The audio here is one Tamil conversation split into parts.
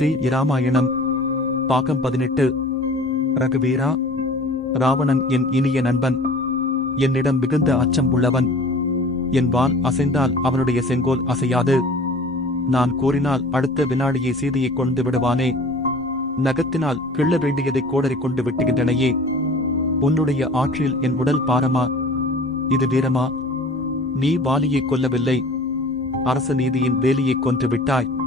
ஸ்ரீ இராமாயணம் பாகம் பதினெட்டு. ரகுவீரா ராவணன் என் இனிய நண்பன் என்னிடம் மிகுந்த அச்சம் உள்ளவன். என் வான் அசைந்தால் அவனுடைய செங்கோல் அசையாது. நான் கூறினால் அடுத்த வினாடியை சீதையை கொண்டு விடுவானே. நகத்தினால் கிள்ள வேண்டியதை கோடரிக் கொண்டு விட்டுகின்றனையே. உன்னுடைய ஆற்றில் என் உடல் பாரமா? இது வீரமா? நீ வாலியை கொல்லவில்லை. அரச நீதியின் வேலியை கொன்று விட்டாய்.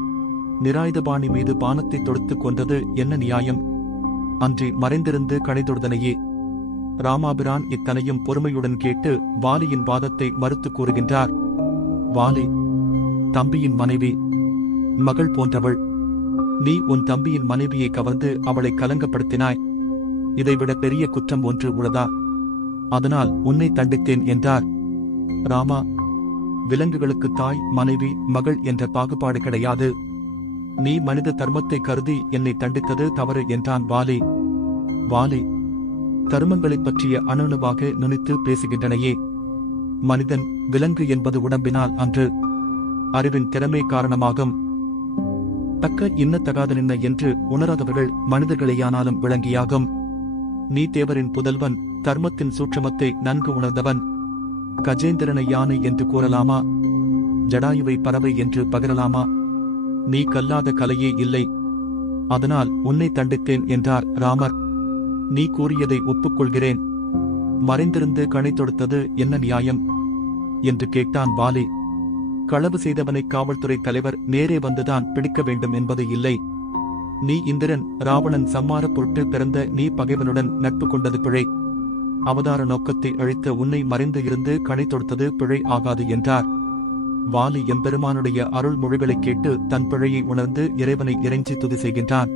நிராயுதபாணி மீது பானத்தை தொடுத்துக் கொண்டது என்ன நியாயம்? அன்றி மறைந்திருந்து கடைதொடுதனையே ராமாபிரான் இத்தனையும் பொறுமையுடன் கேட்டு வாலியின் வாதத்தை மறுத்து கூறுகின்றார். வாலி தம்பியின் மனைவி மகள் போன்றவள் நீ உன் தம்பியின் மனைவியை கவர்ந்து அவளை கலங்கப்படுத்தினாய். இதைவிட பெரிய குற்றம் ஒன்று உள்ளதா? அதனால் உன்னை தண்டித்தேன் என்றார். ராமா விலங்குகளுக்கு தாய் மனைவி மகள் என்ற பாகுபாடு கிடையாது. நீ மனித தர்மத்தை கருதி என்னை தண்டித்தது தவறு என்றான் வாலி வாலி தர்மங்களைப் பற்றிய அணுவாக நினைத்து பேசுகின்றனையே. மனிதன் விலங்கு என்பது உடம்பினால் அன்று அறிவின் திறமை காரணமாகும். தக்க இன்னத்தகாத நின்ன என்று உணராதவர்கள் மனிதர்களேயானாலும் விளங்கியாகும். நீ தேவரின் புதல்வன் தர்மத்தின் சூட்சமத்தை நன்கு உணர்ந்தவன். கஜேந்திரனை யானை என்று கூறலாமா? ஜடாயுவை பறவை என்று பகரலாமா? நீ கல்லாத கலையே இல்லை. அதனால் உன்னை தண்டித்தேன் என்றார் ராமர். நீ கூறியதை ஒப்புக்கொள்கிறேன். மறைந்திருந்து கணை தொடுத்தது என்ன நியாயம்? என்று கேட்டான் பாலி. களவு செய்தவனை காவல்துறை தலைவர் நேரே வந்துதான் பிடிக்க வேண்டும் என்பது இல்லை. நீ இந்திரன் ராவணன் சம்மார பொருட்டு பிறந்த நீ பகைவனுடன் நட்பு கொண்டது பிழை. அவதார நோக்கத்தை அழித்த உன்னை மறைந்து இருந்து கணை தொடுத்தது பிழை ஆகாது என்றார். வாலி எம்பெருமானுடைய அருள்மொழிகளை கேட்டு தன் பிழையை உணர்ந்து இறைவனை இறைஞ்சி துதி செய்கின்றான்.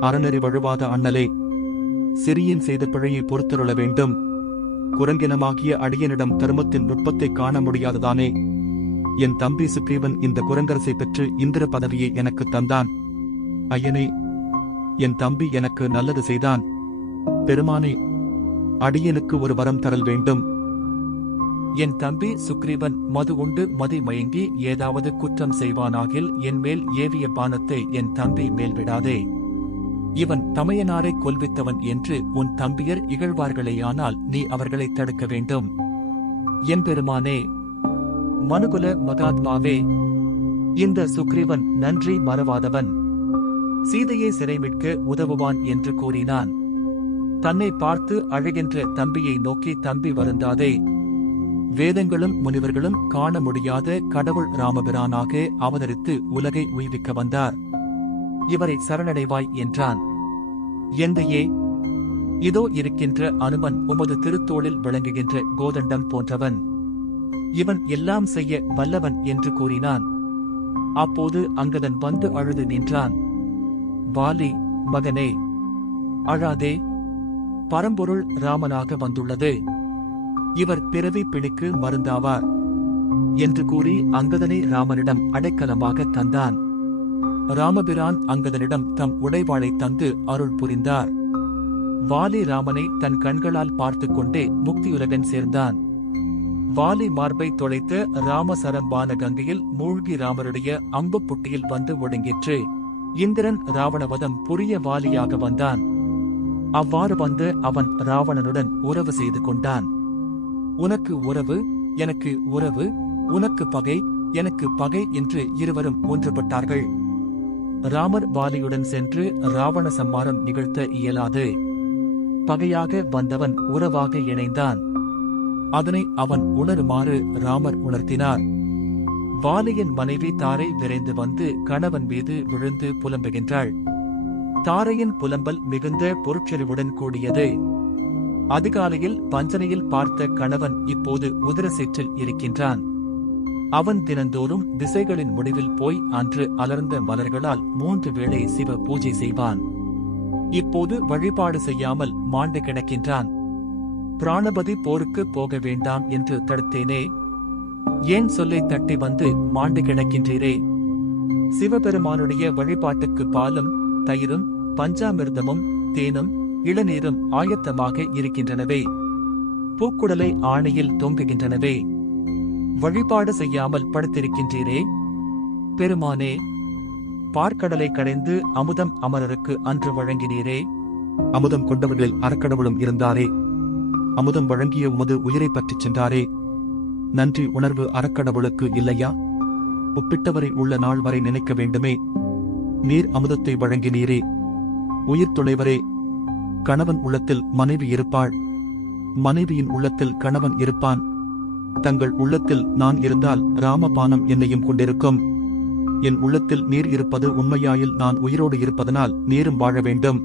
அறநெறி வழுவாத அண்ணலே சிறியின் செய்த பிழையை பொறுத்தருள வேண்டும். குரங்கினமாகிய அடியனிடம் தர்மத்தின் நுட்பத்தை காண முடியாததானே. என் தம்பி சுக்ரீவன் இந்த குரங்கரசை பெற்று இந்திர பதவியை எனக்கு தந்தான். ஐயனே என் தம்பி எனக்கு நல்லது செய்தான். பெருமானே அடியனுக்கு ஒரு வரம் தரல் வேண்டும். என் தம்பி சுக்ரீவன் மது உண்டு மதி மயங்கி ஏதாவது குற்றம் செய்வானாகில் என் மேல் ஏவிய பானத்தை என் தம்பி மேல் விடாதே. இவன் தமையனாரை கொல்வித்தவன் என்று உன் தம்பியர் இகழ்வார்களேயானால் நீ அவர்களை தடுக்க வேண்டும். எம்பெருமானே மனுகுல மகாத்மாவே இந்த சுக்ரீவன் நன்றி மறவாதவன். சீதையை சிறைமிட்க உதவுவான் என்று கூறினான். தன்னை பார்த்து அழகின்ற தம்பியை நோக்கி தம்பி வருந்தாதே. வேதங்களும் முனிவர்களும் காண முடியாத கடவுள் ராமபிரானாக அவதரித்து உலகை உய்விக்க வந்தார். இவரை சரணடைவாய் என்றான். எந்தையே இதோ இருக்கின்ற அனுமன் உமது திருத்தோளில் விளங்குகின்ற கோதண்டம் போன்றவன். இவன் எல்லாம் செய்ய வல்லவன் என்று கூறினான். அப்போது அங்கதன் வந்து அழுது நின்றான். வாலி மகனே அழாதே பரம்பொருள் ராமனாக வந்துள்ளது. இவர் பிறவி பிணிக்கு மருந்தாவார் என்று கூறி அங்கதனை ராமனிடம் அடைக்கலமாக தந்தான். ராமபிரான் அங்கதனிடம் தம் உடைவாளை தந்து அருள் புரிந்தார். வாலி ராமனை தன் கண்களால் பார்த்து கொண்டே முக்தியுலகன் சேர்ந்தான். வாலி மார்பை தொலைத்த ராமசரம்பான கங்கையில் மூழ்கி ராமருடைய அம்பு புட்டியில் வந்து ஒடுங்கிற்று. இந்திரன் ராவணவதம் புரிய வாலியாக வந்தான். அவ்வாறு வந்து அவன் ராவணனுடன் உறவு செய்து கொண்டான். உனக்கு உறவு எனக்கு உறவு உனக்கு பகை எனக்கு பகை என்று இருவரும் ஒன்றுபட்டார்கள். ராமர் வாலியுடன் சென்று ராவண சம்மாரம் நிகழ்த்த இயலாது. பகையாக வந்தவன் உறவாக இணைந்தான். அதனை அவன் உணருமாறு ராமர் உணர்த்தினார். வாலியின் மனைவி தாரை விரைந்து வந்து கணவன் மீது விழுந்து புலம்புகின்றாள். தாரையின் புலம்பல் மிகுந்த பொருட்செறிவுடன் கூடியது. அதிகாலையில் பஞ்சனையில் பார்த்த கணவன் இப்போது உதரசேற்றில் இருக்கின்றான். அவன் தினந்தோறும் திசைகளின் முடிவில் போய் அன்று அலர்ந்த மலர்களால் மூன்று வேளை சிவ பூஜை செய்வான். இப்போது வழிபாடு செய்யாமல் மாண்டு கிடக்கின்றான். பிராணபதி போருக்கு போக வேண்டாம் என்று தடுத்தேனே. ஏன் சொல்லை தட்டி வந்து மாண்டு கிடக்கின்றீரே? சிவபெருமானுடைய வழிபாட்டுக்கு பாலும் தயிரும் பஞ்சாமிர்தமும் தேனும் இளநீரும் ஆயத்தமாக இருக்கின்றனவே. பூக்குடலை ஆணையில் தொங்குகின்றனவே. வழிபாடு செய்யாமல் படுத்திருக்கின்றீரே. பெருமானே பார்க்கடலை கடைந்து அமுதம் அமரருக்கு அன்று வழங்கினீரே. அமுதம் கொண்டவர்களில் அறக்கடவுளும் இருந்தாரே. அமுதம் வழங்கிய உமது உயிரை பற்றிச் சென்றாரே. நன்றி உணர்வு அறக்கடவுளுக்கு இல்லையா? ஒப்பிட்டவரை உள்ள நாள் வரை நினைக்க வேண்டுமே. நீர் அமுதத்தை வழங்கினீரே. உயிர் துளைவரே கணவன் உள்ளத்தில் மனைவி இருப்பாள். மனைவியின் உள்ளத்தில் கணவன் இருப்பான். தங்கள் உள்ளத்தில் நான் இருந்தால் ராமபானம் என்னையும் கொண்டிருக்கும். என் உள்ளத்தில் நீர் இருப்பது உண்மையாயில் நான் உயிரோடு இருப்பதனால் நீரும் வாழ வேண்டும்.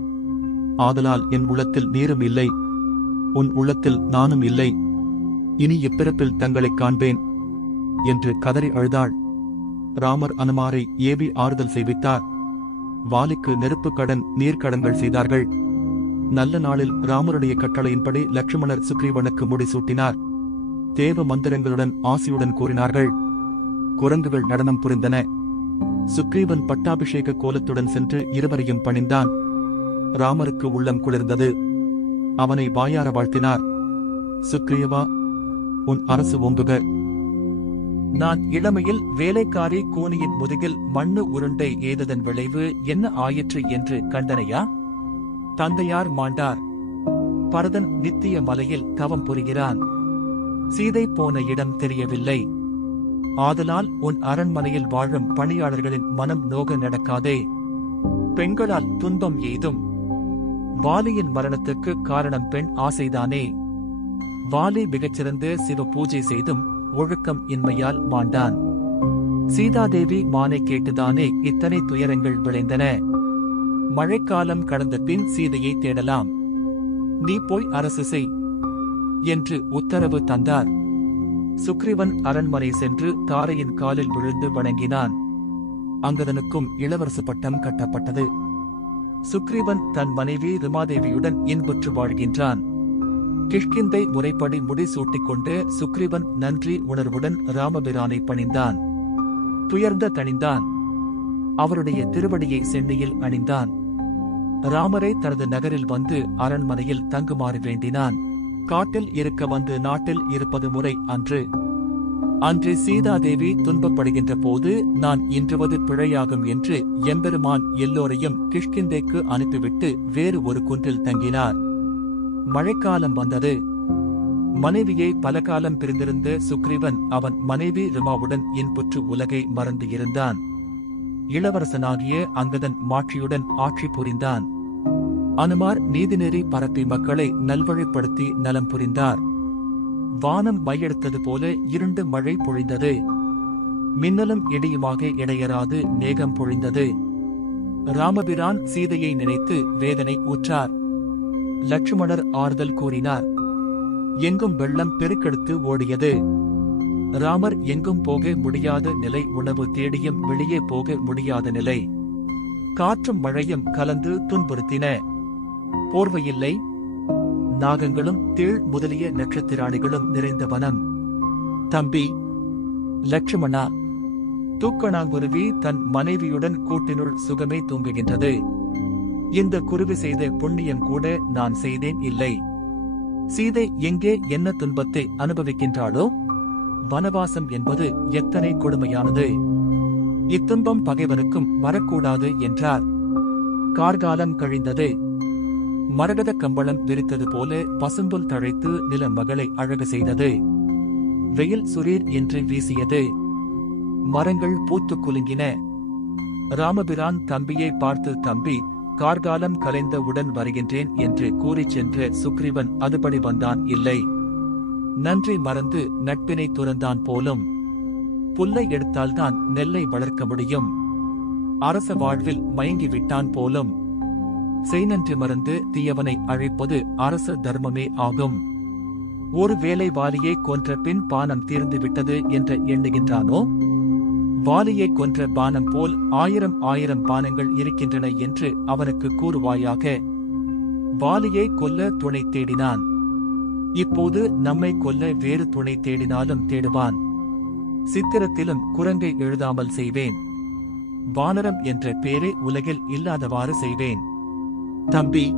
ஆதலால் என் உள்ளத்தில் நீரும் இல்லை. உன் உள்ளத்தில் நானும் இல்லை. இனி இப்பிறப்பில் தங்களைக் காண்பேன். என்று கதறி அழுதாள். ராமர் அனுமாரை ஏவி ஆறுதல் செய்வித்தார். வாலிக்கு நெருப்புக் கடன் நீர்க்கடன்கள் செய்தார்கள். நல்ல நாளில் ராமருடைய கட்டளையின்படி லட்சுமணர் சுக்ரீவனுக்கு முடிசூட்டினார். தேவ மந்திரங்களுடன் ஆசியுடன் கூறினார்கள். குரங்குகள் நடனம் புரிந்தன. சுக்ரீவன் பட்டாபிஷேக கோலத்துடன் சென்று இருவரையும் பணிந்தான். ராமருக்கு உள்ளம் குளிர்ந்தது. அவனை வாயார வாழ்த்தினார். சுக்ரீவா உன் அரசு ஓங்குக நான் இளமையில் வேலைக்காரி கூனியின் முதுகில் மண்ணு உருண்டை ஏததன் விளைவு என்ன ஆயிற்று என்று கண்டனையா? தந்தையார் மாண்டார். பரதன் நித்திய மலையில் தவம் புரிகிறான். சீதை போன இடம் தெரியவில்லை. ஆதலால் உன் அரண்மனையில் வாழும் பணியாளர்களின் மனம் நோக நடக்காதே. பெண்களால் துன்பம் எய்தும் வாலியின் மரணத்துக்கு காரணம் பெண் ஆசைதானே. வாலி மிகச்சிறந்து சிவ பூஜை செய்தும் ஒழுக்கம் இன்மையால் மாண்டான். சீதாதேவி மானை கேட்டுதானே இத்தனை துயரங்கள் விளைந்தன. மழைக்காலம் கடந்த பின் சீதையை தேடலாம். நீ போய் அரசு செய் என்று உத்தரவு தந்தார். சுக்ரீவன் அரண்மனை சென்று தாரையின் காலில் விழுந்து வணங்கினான். அங்கதனுக்கும் இளவரசு பட்டம் கட்டப்பட்டது. சுக்ரீவன் தன் மனைவி ரிமாதேவியுடன் இன்புற்று வாழ்கின்றான். கிஷ்கிந்தை முறைப்படி முடிசூட்டிக் கொண்டு சுக்ரீவன் நன்றி உணர்வுடன் ராமபிரானை பணிந்தான். துயர்ந்த தணிந்தான். அவருடைய திருவடியை சென்னையில் அணிந்தான். ராமரை தனது நகரில் வந்து அரண்மனையில் தங்குமாறு வேண்டினான். காட்டில் இருக்க வந்து நாட்டில் இருப்பது முறை அன்று. அன்று சீதாதேவி துன்பப்படுகின்ற போது நான் இன்றுவது பிழையாகும் என்று எம்பெருமான் எல்லோரையும் கிஷ்கிந்தைக்கு அனுப்பிவிட்டு வேறு ஒரு குன்றில் தங்கினார். மழைக்காலம் வந்தது. மனைவியை பல காலம் பிரிந்திருந்த சுக்ரீவன் அவன் மனைவி ரிமாவுடன் இன்புற்று உலகை மறந்து இருந்தான். இளவரசனாகிய அங்கதன் மாட்சியுடன் ஆட்சி புரிந்தான். அனுமார் நீதிநெறி பரப்பி மக்களை நல்வழிப்படுத்தி நலம் புரிந்தார். வானம் மையெடுத்தது போல இருண்டு மழை பொழிந்தது. மின்னலும் இடியுமாக இடையராது மேகம் பொழிந்தது. ராமபிரான் சீதையை நினைத்து வேதனை ஊற்றார். லட்சுமணர் ஆறுதல் கூறினார். எங்கும் வெள்ளம் பெருக்கெடுத்து ஓடியது. ராமர் எங்கும் போக முடியாத நிலை உணவு தேடியும் வெளியே போக முடியாத நிலை. காற்றும் மழையும் கலந்து துன்புறுத்தின. போர்வையில்லை. நாகங்களும் தேள் முதலிய நட்சத்திராணிகளும் நிறைந்த வனம். தம்பி. லட்சுமணா தூக்கணாங்குருவி தன் மனைவியுடன் கூட்டினுள் சுகமே தூங்குகின்றது. இந்த குருவி செய்த புண்ணியம் கூட நான் செய்தேன் இல்லை. சீதை எங்கே என்ன துன்பத்தை அனுபவிக்கின்றாளோ வனவாசம் என்பது எத்தனை கொடுமையானது? இத்துன்பம் பகைவனுக்கும் வரக்கூடாது என்றார். கார்காலம் கழிந்தது. மரகத கம்பளம் விரித்தது போல பசும்புல் தழைத்து நில மகளை அழகு செய்தது. வெயில் சுரீர் என்று வீசியது. மரங்கள் பூத்துக் குலுங்கின. ராமபிரான் தம்பியை பார்த்து தம்பி கார்காலம் கலைந்த உடன் வருகின்றேன் என்று கூறிச் சென்ற சுக்ரீவன் அதுபடி வந்தான் இல்லை. நன்றி மறந்து நட்பினை துறந்தான் போலும். புல்லை எடுத்தால்தான் நெல்லை வளர்க்க முடியும். அரச வாழ்வில் மயங்கி விட்டான் போலும். செய்நன்றி மறந்து தீயவனை அழைப்பது அரச தர்மமே ஆகும். ஒரு வேளை வாலியை கொன்ற பின் பானம் தீர்ந்து விட்டது என்று எண்ணுகின்றானோ? வாலியை கொன்ற பானம் போல் ஆயிரம் ஆயிரம் பானங்கள் இருக்கின்றன என்று அவனுக்கு கூறுவாயாக. வாலியை கொல்ல துணை தேடினான். இப்போது நம்மை கொல்ல வேறு துணை தேடினாலும் தேடுவான். சித்திரத்திலும் குரங்கை எழுதாமல் செய்வேன். வானரம் என்ற பேரை உலகில் இல்லாதவாறு செய்வேன். தம்பி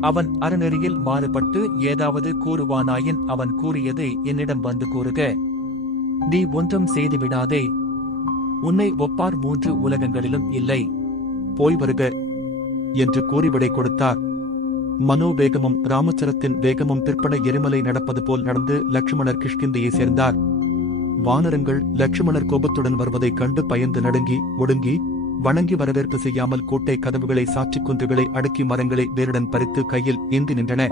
அவன் அறநெறியில் மாறுபட்டு ஏதாவது கூறுவானாயின் அவன் கூறியதை என்னிடம் வந்து கூறுக. நீ ஒன்றும் செய்துவிடாதே. உன்னை ஒப்பார் மூன்று உலகங்களிலும் இல்லை. போய் வருக என்று கூறிவிடை கொடுத்தார். மனோவேகமும் ராமச்சரத்தின் வேகமும் பிற்பட எரிமலை நடப்பது போல் நடந்து லட்சுமணர் கிஷ்கிந்தையை சேர்ந்தார். வானரங்கள் லட்சுமணர் கோபத்துடன் வருவதைக் கண்டு பயந்து நடுங்கி ஒடுங்கி வணங்கி வரவேற்பு செய்யாமல் கோட்டை கதவுகளை சாட்சிக் குன்றுகளை அடுக்கி மரங்களை வேருடன் பறித்து கையில் ஏந்தி நின்றன.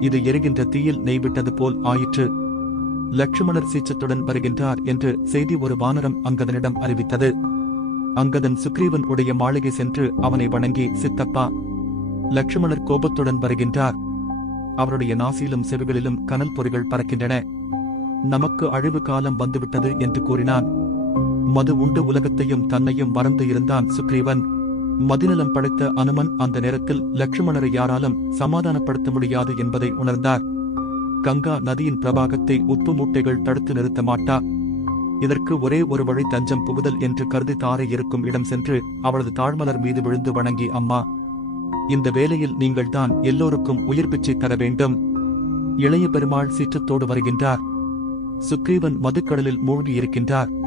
இது எரிகின்ற தீயில் நெய்விட்டது போல் ஆயிற்று. லட்சுமணர் சீச்சத்துடன் வருகின்றார் என்று செய்தி ஒரு வானரம் அங்கதனிடம் அறிவித்தது. அங்கதன் சுக்ரீவன் உடைய மாளிகை சென்று அவனை வணங்கி சித்தப்பா லட்சுமணர் கோபத்துடன் வருகின்றார். அவருடைய நாசியிலும் செவிகளிலும் கனல் பொறிகள் பறக்கின்றன. நமக்கு அழிவு காலம் வந்துவிட்டது என்று கூறினான். மது உண்டு உலகத்தையும் தன்னையும் மறந்து இருந்தான் சுக்ரீவன். மதிநலம் படைத்த அனுமன் அந்த நேரத்தில் லட்சுமணரை யாராலும் சமாதானப்படுத்த முடியாது என்பதை உணர்ந்தார். கங்கா நதியின் பிரவாகத்தை உப்பு மூட்டைகள் தடுத்து நிறுத்த மாட்டா. இதற்கு ஒரே ஒரு வழி தஞ்சம் புகுதல் என்று கருதி தாரை இருக்கும் இடம் சென்று அவளது தாழ்மலர் மீது விழுந்து வணங்கி அம்மா இந்த வேளையில் நீங்கள்தான் எல்லோருக்கும் உயிர் பிச்சை தர வேண்டும். இளைய பெருமாள் சீற்றத்தோடு வருகின்றார். சுக்ரீவன் மதுக்கடலில் மூழ்கி இருக்கின்றார்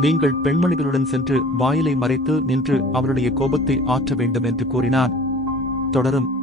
நீங்கள் பெண்மணிகளுடன் சென்று வாயிலை மறைத்து நின்று அவருடைய கோபத்தை ஆற்ற வேண்டும் என்று கூறினான். தொடரும்.